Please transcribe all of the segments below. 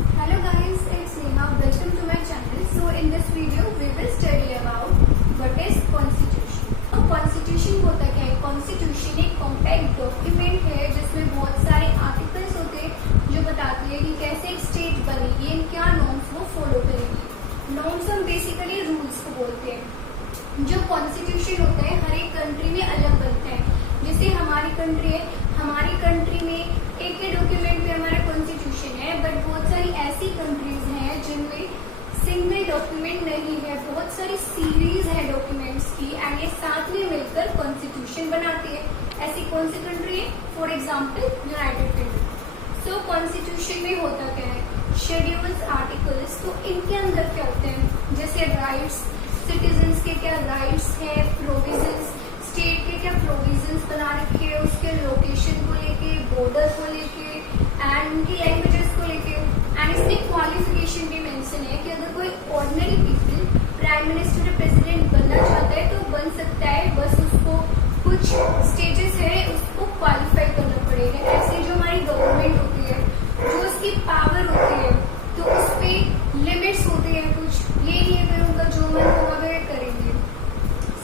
Hello guys, it's Neha. Welcome to my channel. So in this video we will study about what is constitution. तो constitution होता क्या है? Constitution एक compact document है जिसमें बहुत सारे articles होते हैं जो बताते हैं कि कैसे एक state बनेगी, क्या norms वो follow करेगी. Norms हम basically rules को बोलते हैं. जो constitution होता है हर एक country में अलग बनता है. जैसे हमारी कंट्री है, हमारी कंट्री में एक ही डॉक्यूमेंट पे हमारा कॉन्स्टिट्यूशन है, बट बहुत सारी ऐसी कंट्रीज हैं जिनमें सिंगल डॉक्यूमेंट नहीं है, बहुत सारी सीरीज है डॉक्यूमेंट्स की एंड ये साथ में मिलकर कॉन्स्टिट्यूशन बनाती है. ऐसी कौन सी कंट्री है? For example United kingdom. So constitution में होता क्या है? Schedules, articles. तो इनके अंदर क्या होते हैं? जैसे राइट्स, सिटीजन्स के क्या राइट्स है, प्रोविजंस, स्टेट के क्या प्रोविजंस बना रखे हैं, उसके लोकेशन को लेके, बॉर्डर को लेके एंड उनकी लैंग्वेजेस को लेके. एंड इसमें क्वालिफिकेशन भी मेंशन है कि अगर कोई ऑर्डिनरी पीपल प्राइम मिनिस्टर या प्रेसिडेंट बनना चाहता है तो बन सकता है, बस उसको कुछ स्टेजेस है उसको क्वालिफाई करना पड़ेगा. ऐसे जो हमारी गवर्नमेंट होती है, जो उसकी पावर होती है, तो उस पर लिमिट्स होती है कुछ. ये नहीं है फिर उनका जो मन हो वगैरह करेंगे.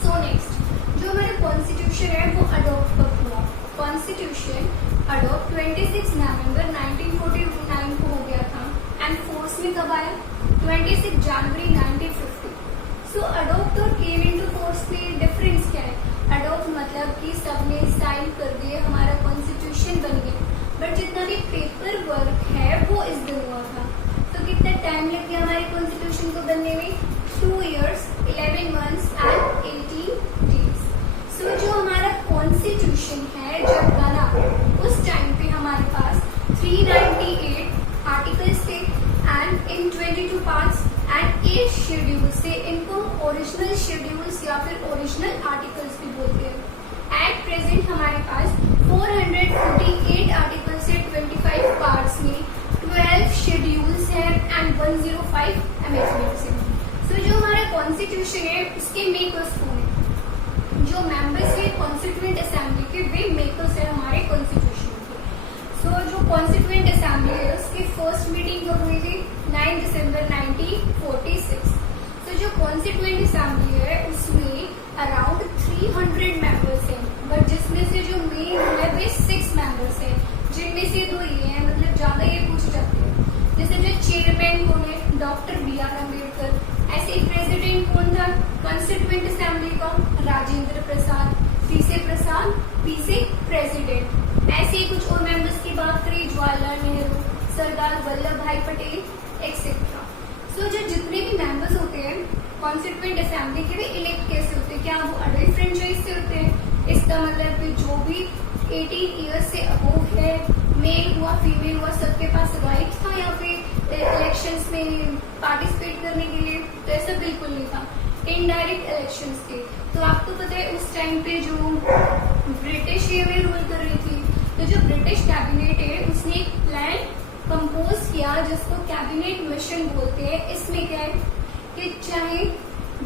सो नेक्स्ट जो हमारा कॉन्स्टिट्यूशन है वो अडॉप्ट कब हुआ? कॉन्स्टिट्यूशन अडॉप्ट 26 नवंबर 1949 को हो गया था एंड फोर्स में कब आया? 26 जनवरी 1950. सो अडॉप्ट और केम इनटू फोर्स में डिफरेंस क्या है? अडॉप्ट मतलब कि सबने साइन कर दिए, हमारा कॉन्स्टिट्यूशन बन गया, बट जितना भी पेपर वर्क है वो इस दिन हुआ था. तो कितना टाइम लग गया हमारे कॉन्स्टिट्यूशन को बनने में? 2 years, 11 months एंड 18 days. सो जो हमारा कॉन्स्टिट्यूशन है जब बना उस टाइम पे हमारे पास 398 आर्टिकल्स थे and in 22 parts and 8 schedules थे. इनको ओरिजिनल शेड्यूल्स या फिर ओरिजिनल आर्टिकल्स भी बोलते हैं. एट प्रेजेंट हमारे पास 448 आर्टिकल्स है 25 पार्ट्स में, 12 शेड्यूल्स है एंड 105 अमेंडमेंट्स है. सो जो हमारा कॉन्स्टिट्यूशन है उसके मेकर्स कौन है? जो मेंबर्स है कॉन्स्टिट्यूएंट असेंबली के, वे मेकर्स है हमारे कॉन्स्टिट्यूशन के. सो जो कॉन्स्टिट्यूएंट असेंबली है उसकी फर्स्ट मीटिंग कब हुई थी? 9 दिसंबर 1946. सो जो कॉन्स्टिट्यूएंट असेंबली है उसमें अराउंड 300 मेंबर्स हैं, बट जिसमें से जो मेन है वे 6 मेंबर्स हैं, जिनमें से 2 ये हैं, मतलब ज्यादा ये पूछ जाते हैं. जैसे जो चेयरमैन कौन है? Doctor B.R. अम्बेडकर. ऐसे प्रेसिडेंट कौन था कॉन्स्टिट्यूएंट असेंबली का? राजेंद्र प्रसाद. पी से प्रसाद, पी से प्रेसिडेंट. ऐसे ही कुछ और मेंबर्स की बात करें, जवाहरलाल नेहरू, सरदार वल्लभ भाई पटेल एक्सेट्रा. सो जो जितने भी मेंबर्स होते हैं कॉन्स्टिट्यूएंट असेंबली के, वे इलेक्ट कैसे होते हैं? क्या वो अडल्ट फ्रेंचाइज से होते हैं? इसका मतलब कि जो भी 18 ईयर्स से अबोव है, मेल हुआ फीमेल हुआ, सबके पास राइट था यहाँ पे इलेक्शंस में पार्टिसिपेट करने के लिए? तो ऐसा बिल्कुल नहीं था. इनडायरेक्ट इलेक्शंस थे. तो आपको पता है उस टाइम पे जो ब्रिटिश ये रूल कर रही थी, तो जो ब्रिटिश कैबिनेट है उसने एक प्लान कंपोज किया जिसको कैबिनेट मिशन बोलते हैं. इसमें क्या है कि चाहे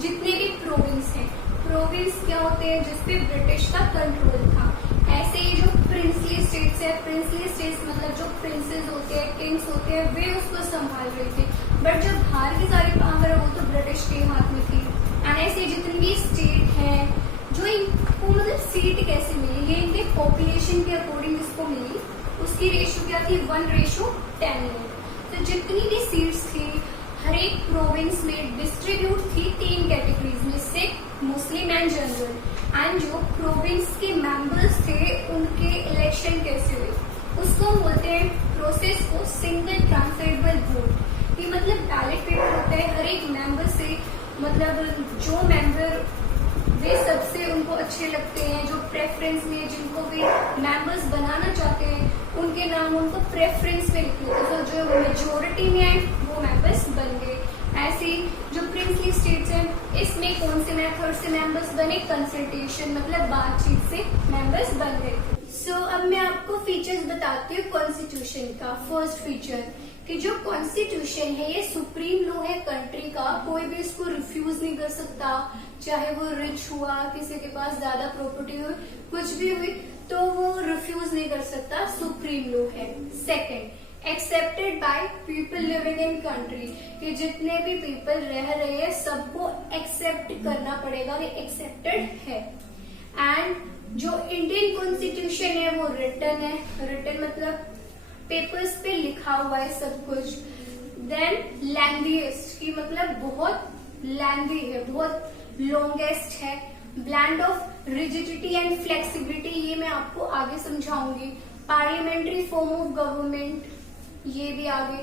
जितने भी प्रोविंस हैं, प्रोविंस क्या होते हैं जिसपे ब्रिटिश का कंट्रोल था. ऐसे ही जो प्रिंसली स्टेट्स है, प्रिंसली स्टेट्स मतलब जो प्रिंसेस होते हैं, किंग्स होते हैं, वे उसको संभाल रहे थे, बट जो बाहर की सारी पावर है वो तो ब्रिटिश के हाथ में थी. एंड ऐसे जितनी भी स्टेट है जो इनको मतलब सीट कैसे मिली, ये इनके पॉपुलेशन के अकॉर्डिंग इसको मिली. उसकी रेशियो क्या थी? 1:10. तो जितनी भी सीट्स थी हर एक प्रोविंस में डिस्ट्रीब्यूट थी 3 कैटेगरीज में, Sikh, Muslim and general. And जो प्रोविंस के मेंबर्स थे उनके इलेक्शन कैसे हुए उसको बोलते हैं प्रोसेस को सिंगल ट्रांसफरेबल वोट. ये मतलब बैलेट पेपर होता है हर एक मेंबर से, मतलब जो मेंबर वे सबसे उनको अच्छे लगते हैं, जो प्रेफरेंस में जिनको वे मेंबर्स बनाना चाहते हैं उनके नाम उनको प्रेफरेंस में लिख लेते हैं. तो जो मेजोरिटी में आए वो मेंबर्स बन गए. ऐसे ही जो प्रिंसली स्टेट्स हैं इसमें कौन से मेथड से मेंबर्स बने? कंसल्टेशन मतलब बातचीत से मेंबर्स बन गए. सो अब मैं आपको फीचर्स बताती हूँ कॉन्स्टिट्यूशन का. फर्स्ट फीचर कि जो कॉन्स्टिट्यूशन है ये सुप्रीम लॉ है कंट्री का, कोई भी इसको रिफ्यूज नहीं कर सकता, चाहे वो रिच हुआ, किसी के पास ज्यादा प्रॉपर्टी हो, कुछ भी हुई तो वो रिफ्यूज नहीं कर सकता, सुप्रीम लॉ है. Second accepted by people living in country, कि जितने भी पीपल रह रहे हैं सबको एक्सेप्ट करना पड़ेगा, ये एक्सेप्टेड है। एंड जो इंडियन कॉन्स्टिट्यूशन है वो रिटन है, रिटन मतलब पेपर्स पे लिखा हुआ है सब कुछ। देन लैंग्वेस्ट की मतलब बहुत लैंग्वी है, बहुत लॉन्गेस्ट है। Blend of rigidity and flexibility, ये मैं आपको आगे समझाऊंगी। पार्लियामेंट्री फॉर्म ऑफ गवर्नमेंट, ये भी आगे।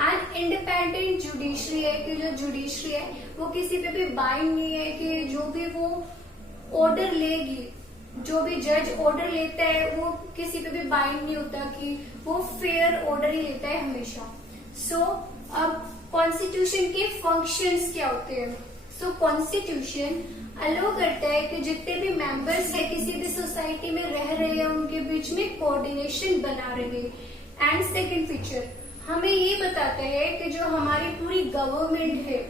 एंड इंडिपेंडेंट जुडिशरी है, कि जो जुडिशरी है वो किसी पे भी बाइंड नहीं है, कि जो भी वो ऑर्डर लेगी, जो भी जज ऑर्डर लेता है वो किसी पे भी बाइंड नहीं होता, कि वो फेयर ऑर्डर ही लेता है हमेशा। सो अब कॉन्स्टिट्यूशन के फंक्शंस क्या होते हैं? सो कॉन्स्टिट्यूशन अलो करता है कि जितने भी मेंबर्स है किसी भी सोसाइटी में रह रहे हैं उनके बीच में कोऑर्डिनेशन बना रहे। एंड सेकंड फीचर हमें ये बताता है कि जो हमारी पूरी गवर्नमेंट है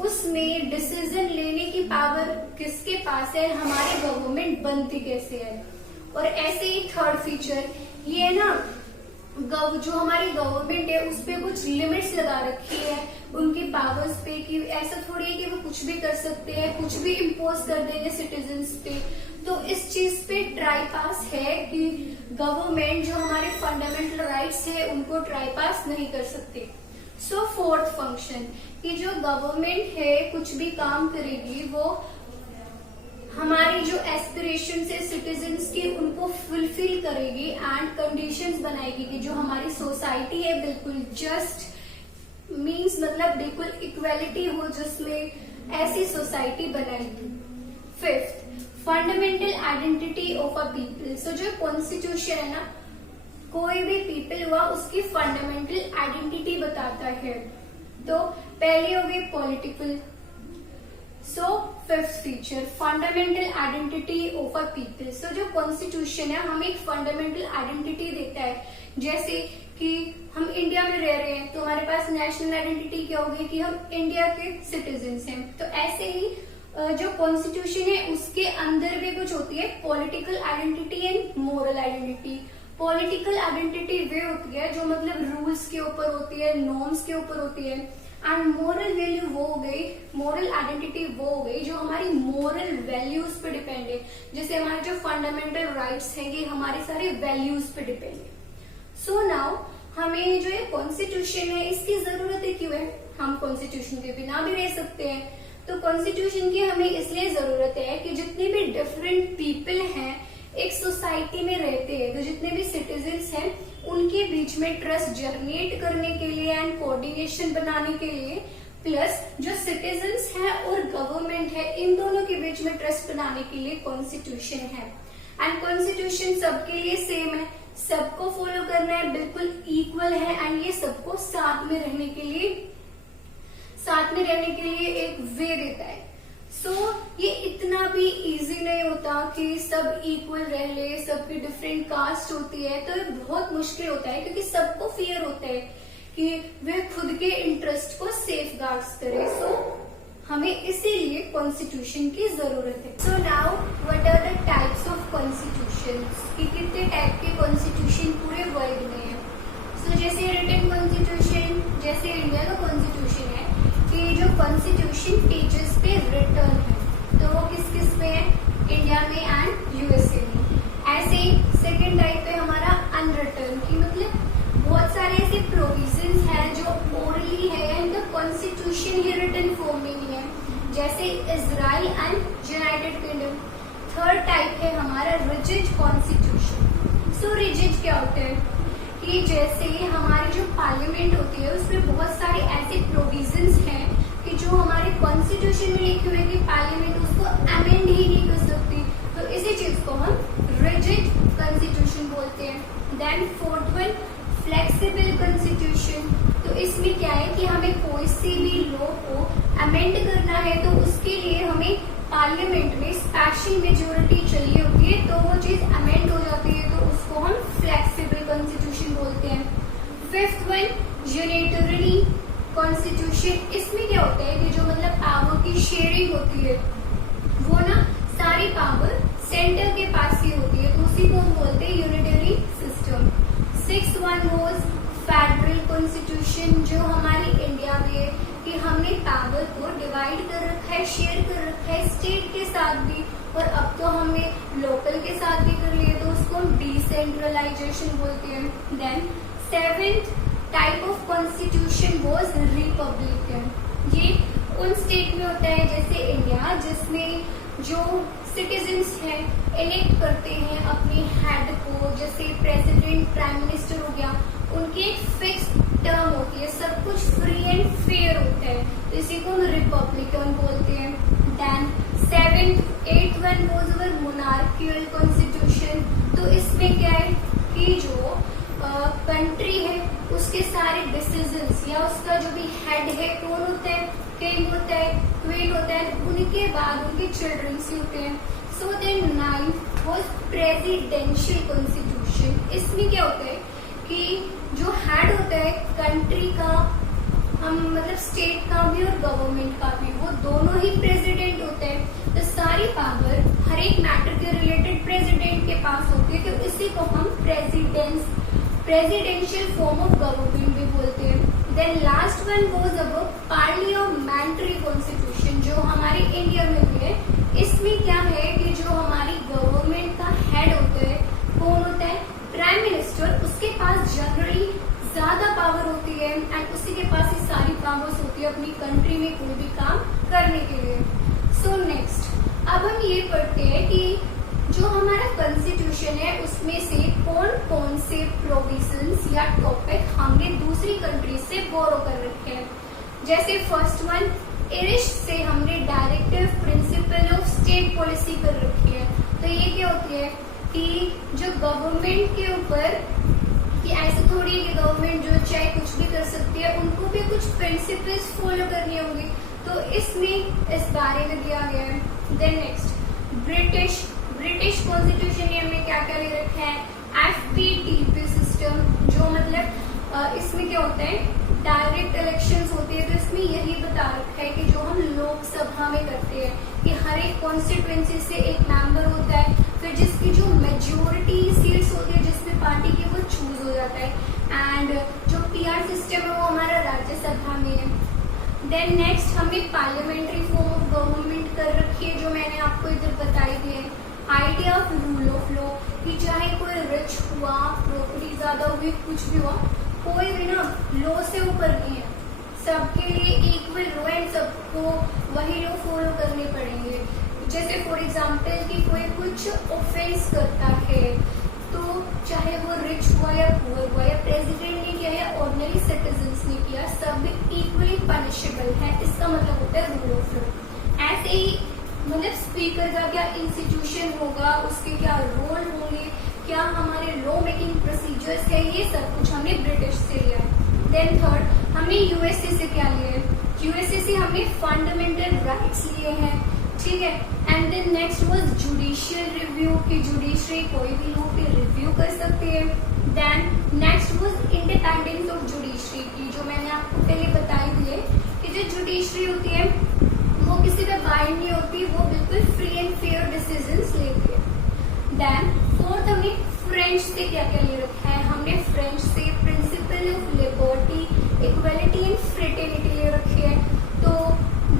उसमें डिसीजन लेने की पावर किसके पास है, हमारी गवर्नमेंट बनती कैसे है। और ऐसे ही थर्ड फीचर ये है ना, जो हमारी गवर्नमेंट है उस पे कुछ लिमिट्स लगा रखी है उनकी पावर्स पे, कि ऐसा थोड़ी है कि वो कुछ भी कर सकते हैं, कुछ भी इम्पोज कर देंगे सिटीजन्स पे। तो इस चीज पे ट्राई पास है कि गवर्नमेंट जो हमारे फंडामेंटल राइट्स है उनको ट्राई पास नहीं कर सकते। सो फोर्थ फंक्शन, कि जो गवर्नमेंट है कुछ भी काम करेगी वो हमारी जो एस्पिरेशन है सिटीजन्स की उनको फुलफिल करेगी एंड कंडीशंस बनाएगी कि जो हमारी सोसाइटी है बिल्कुल जस्ट मींस मतलब बिल्कुल इक्वेलिटी हो, जिसमें ऐसी सोसाइटी बनाएगी। Fifth, fundamental identity of a people. So जो कॉन्स्टिट्यूशन है ना, कोई भी पीपल हुआ उसकी फंडामेंटल आइडेंटिटी बताता है। तो पहले हो गई political. So fifth feature fundamental identity of a people. So जो कॉन्स्टिट्यूशन है हमें एक फंडामेंटल आइडेंटिटी देता है, जैसे कि हम इंडिया में रह रहे हैं तो हमारे पास नेशनल आइडेंटिटी क्या होगी कि हम इंडिया के सिटीजन्स हैं। तो ऐसे ही जो कॉन्स्टिट्यूशन है उसके अंदर भी कुछ होती है political identity and moral identity. Political identity वे होती है जो मतलब रूल्स के ऊपर होती है, नॉर्म्स के ऊपर होती है। एंड मोरल वैल्यू वो हो गई, मोरल आइडेंटिटी वो हो गई जो हमारी मोरल वैल्यूज पे डिपेंड है। जैसे हमारे जो फंडामेंटल राइट्स हैं ये हमारे सारे वैल्यूज पे डिपेंड है। सो नाउ हमें जो ये कॉन्स्टिट्यूशन है इसकी जरूरत क्यों है? हम कॉन्स्टिट्यूशन के बिना भी रह सकते हैं। तो कॉन्स्टिट्यूशन की हमें इसलिए जरूरत है कि जितने भी डिफरेंट पीपल हैं एक सोसाइटी में रहते हैं, तो जितने भी सिटीजन्स हैं उनके बीच में ट्रस्ट जनरेट करने के लिए एंड कोऑर्डिनेशन बनाने के लिए, प्लस जो सिटीजन्स हैं और गवर्नमेंट है इन दोनों के बीच में ट्रस्ट बनाने के लिए कॉन्स्टिट्यूशन है। एंड कॉन्स्टिट्यूशन सबके लिए सेम है, सबको फॉलो करना है, बिल्कुल इक्वल है। एंड ये सबको साथ में रहने के लिए एक वे देता है। सो ये इतना भी इजी नहीं होता कि सब इक्वल रह ले, सबकी डिफरेंट कास्ट होती है, तो ये बहुत मुश्किल होता है क्योंकि सबको फियर होता है कि वे खुद के इंटरेस्ट को सेफ गार्ड्स करे। सो हमें इसीलिए कॉन्स्टिट्यूशन की जरूरत है। So now what are the types of constitution, कि कितने टाइप के कॉन्स्टिट्यूशन पूरे वर्ल्ड में है। सो जैसे रिटन कॉन्स्टिट्यूशन, जैसे इंडिया का कॉन्स्टिट्यूशन है कि जो कॉन्स्टिट्यूशन पेजेस पे रिटन है, तो वो किस किस पे है? इंडिया में एंड यूएसए में। ऐसे ही सेकेंड टाइप पे हमारा अनरिटन, की मतलब बहुत सारे ऐसे प्रोविजंस हैं जो ओरली है एंड द कॉन्स्टिट्यूशन ही रिटन फॉर्म में नहीं है, जैसे Israel and United Kingdom. Third type है हमारा रिजिड कॉन्स्टिट्यूशन। सो रिजिड क्या होता है कि जैसे हमारी जो पार्लियामेंट होती है उसमें बहुत सारे ऐसे प्रोविजंस हैं कि जो हमारे कॉन्स्टिट्यूशन में लिखे हुए कि पार्लियामेंट उसको अमेंड ही नहीं कर सकती, तो इसी चीज को हम रिजिड कॉन्स्टिट्यूशन बोलते हैं। Then fourth one flexible constitution. तो इसमें क्या है कि हमें कोई सी भी लॉ को अमेंड करना है तो उसके लिए हमें पार्लियामेंट में स्पेशल मेजोरिटी चाहिए होती है, तो वो चीज अमेंड हो जाती है, तो उसको हम फ्लेक्सिबल कॉन्स्टिट्यूशन बोलते हैं। Fifth one unitary constitution. इसमें क्या होता है कि जो मतलब पावर की शेयरिंग होती है वो ना सारी पावर सेंटर के पास ही होती है, तो उसी को हम बोलते हैं unitary system. Six one was federal constitution जो हमारी इंडिया में है कि हमने पावर को डिवाइड कर रखा है, शेयर कर रखा है स्टेट के साथ भी, और अब तो हमने लोकल के साथ भी कर लिया, तो उसको हम डिसेंट्रलाइजेशन बोलते हैं। Then 7th type of constitution was republican. ये उन स्टेट में होता है जैसे इंडिया, जिसमें जो सिटीजन्स हैं इलेक्ट करते हैं अपने हेड को, जैसे प्रेसिडेंट, प्राइम मिनिस्टर हो गया, उनकी एक फिक्स टर्म होती है, सब कुछ फ्री एंड फेयर होता है, तो इसी को हम रिपब्लिकन बोलते हैं। Then 8th one was our monarchial constitution. तो इसमें क्या है कि जो कंट्री है उसके सारे डिसीजंस या उसका जो भी हेड है कौन होता है, किंग होता है, क्वीन होता है, उनके बाद उनके चिल्ड्रंस ही होते हैं। So then 9th was presidential constitution. इसमें क्या होता है कि जो हेड होता है कंट्री का, हम मतलब स्टेट का भी और गवर्नमेंट का भी, वो दोनों ही प्रेसिडेंट होते हैं, तो सारी पावर हर एक मैटर के रिलेटेड प्रेसिडेंट के पास होती है, तो इसी को हम प्रेसिडेंशियल फॉर्म ऑफ गवर्नमेंट भी बोलते हैं। Then last one was about parliamentary constitution, जो हमारे इंडिया में भी है। इसमें क्या है कि जो हमारी गवर्नमेंट का हेड होता है कौन होता है, प्राइम मिनिस्टर, उसके पास जनरली ज्यादा पावर होती है एंड उसी के पास ही सारी पावर्स होती है अपनी कंट्री में कोई भी काम करने के लिए। सो नेक्स्ट अब हम ये पढ़ते हैं कि जो हमारा कॉन्स्टिट्यूशन है उसमें से कौन कौन से प्रोविजंस या टॉपिक हमने दूसरी कंट्री से बोरो कर रखे हैं। जैसे फर्स्ट वन, इरिश से हमने directive principle of state policy कर रखी है। तो ये क्या होती है कि जो गवर्नमेंट के ऊपर, कि ऐसे थोड़ी है कि गवर्नमेंट जो चाहे कुछ भी कर सकती है, उनको भी कुछ प्रिंसिपल्स फॉलो करनी होंगी, तो इसमें इस बारे में दिया गया है। देन नेक्स्ट ब्रिटिश कॉन्स्टिट्यूशन ने हमने क्या क्या ले रखा है, FPTP सिस्टम, जो मतलब इसमें क्या होता है डायरेक्ट इलेक्शंस होती है, तो इसमें यही बता रखा है कि जो हम लोकसभा में करते हैं कि हर एक कॉन्स्टिट्यूएंसी से एक मेंबर होता है, फिर जिसकी जो मेजोरिटी सीट्स होती है जिसमें पार्टी की, वो चूज हो जाता है, एंड जो PR सिस्टम है वो हमारा राज्यसभा में है। देन नेक्स्ट हमने पार्लियामेंट्री फॉर्म ऑफ गवर्नमेंट कर रखी है, जो मैंने आपको इधर बताई दी है। Idea of rule of law, कि चाहे कोई रिच हुआ, प्रॉपर्टी ज्यादा हुई, कुछ भी हुआ, कोई भी ना लॉ से ऊपर नहीं है, सबके लिए इक्वल लॉ एंड सबको वही लॉ फॉलो करने पड़ेंगे। जैसे फॉर एग्जाम्पल कि कोई कुछ ऑफेंस करता है, तो चाहे वो रिच हुआ या पुअर हुआ या प्रेसिडेंट ने किया या ऑर्डिनरी सिटीजन्स ने किया, सब इक्वली पनिशेबल है। इसका मतलब होता है रूल ऑफ लॉ। ऐसे ही मतलब स्पीकर का क्या इंस्टीट्यूशन होगा, उसके क्या रोल होंगे, क्या हमारे लॉ मेकिंग प्रोसीजर्स है, ये सब कुछ हमने ब्रिटिश से लिया है। देन थर्ड हमने USA से क्या लिया है, USA से हमने फंडामेंटल राइट्स लिए हैं, ठीक है। And then next was judicial review, की जुडिशरी कोई भी लॉ पे रिव्यू कर सकते हैं। Then next was independence of judiciary की, जो मैंने आपको पहले बताई थी कि जो जुडिशरी होती है वो किसी पे बाइंड नहीं होती, वो बिल्कुल फ्री एंड फेयर डिसीजंस लेती है। देन फोर्थ हमने फ्रेंच से क्या क्या ले रखा है, हमने फ्रेंच से principle of liberty, equality and fraternity ले रखी है। तो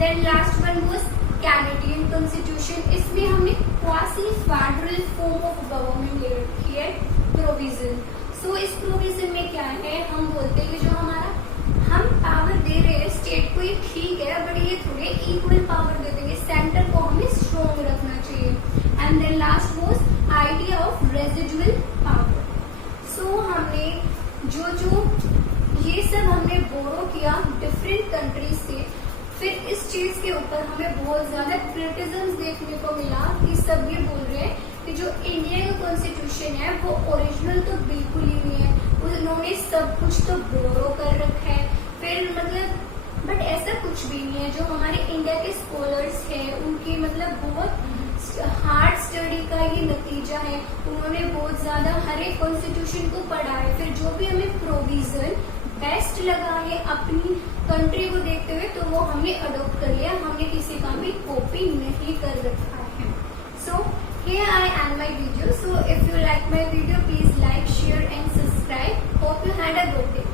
then last one was Canadian constitution, इसमें हमने quasi federal form of government ले रखी है प्रोविजन। सो इस प्रोविजन में क्या है, हम बोलते हैं कि जो हमारा हम पावर दे रहे हैं स्टेट को, ये ठीक है, बट ये थोड़े इक्वल पावर दे देंगे, सेंटर को हमें स्ट्रॉन्ग रखना चाहिए। And then last was idea of residual power. So हमने जो ये सब हमने बोरो किया डिफरेंट कंट्रीज से, फिर इस चीज के ऊपर हमें बहुत ज्यादा क्रिटिसिज्म देखने को मिला कि सब ये बोल रहे हैं कि जो इंडिया का कॉन्स्टिट्यूशन है वो ओरिजिनल तो बिल्कुल ही नहीं है, उन्होंने सब कुछ तो बोरो कर रखा है, फिर मतलब बट ऐसा कुछ भी नहीं है। जो हमारे इंडिया के स्कॉलर्स हैं उनकी मतलब बहुत हार्ड स्टडी का ये नतीजा है, उन्होंने बहुत ज्यादा हर एक कॉन्स्टिट्यूशन को पढ़ा है, फिर जो भी हमें प्रोविजन बेस्ट लगा है अपनी कंट्री को देखते हुए, तो वो हमने अडॉप्ट कर लिया, हमने किसी का भी कॉपी नहीं कर रखा है। सो here I end my video. So if you like my video, please like, share and subscribe. Hope you had a good day.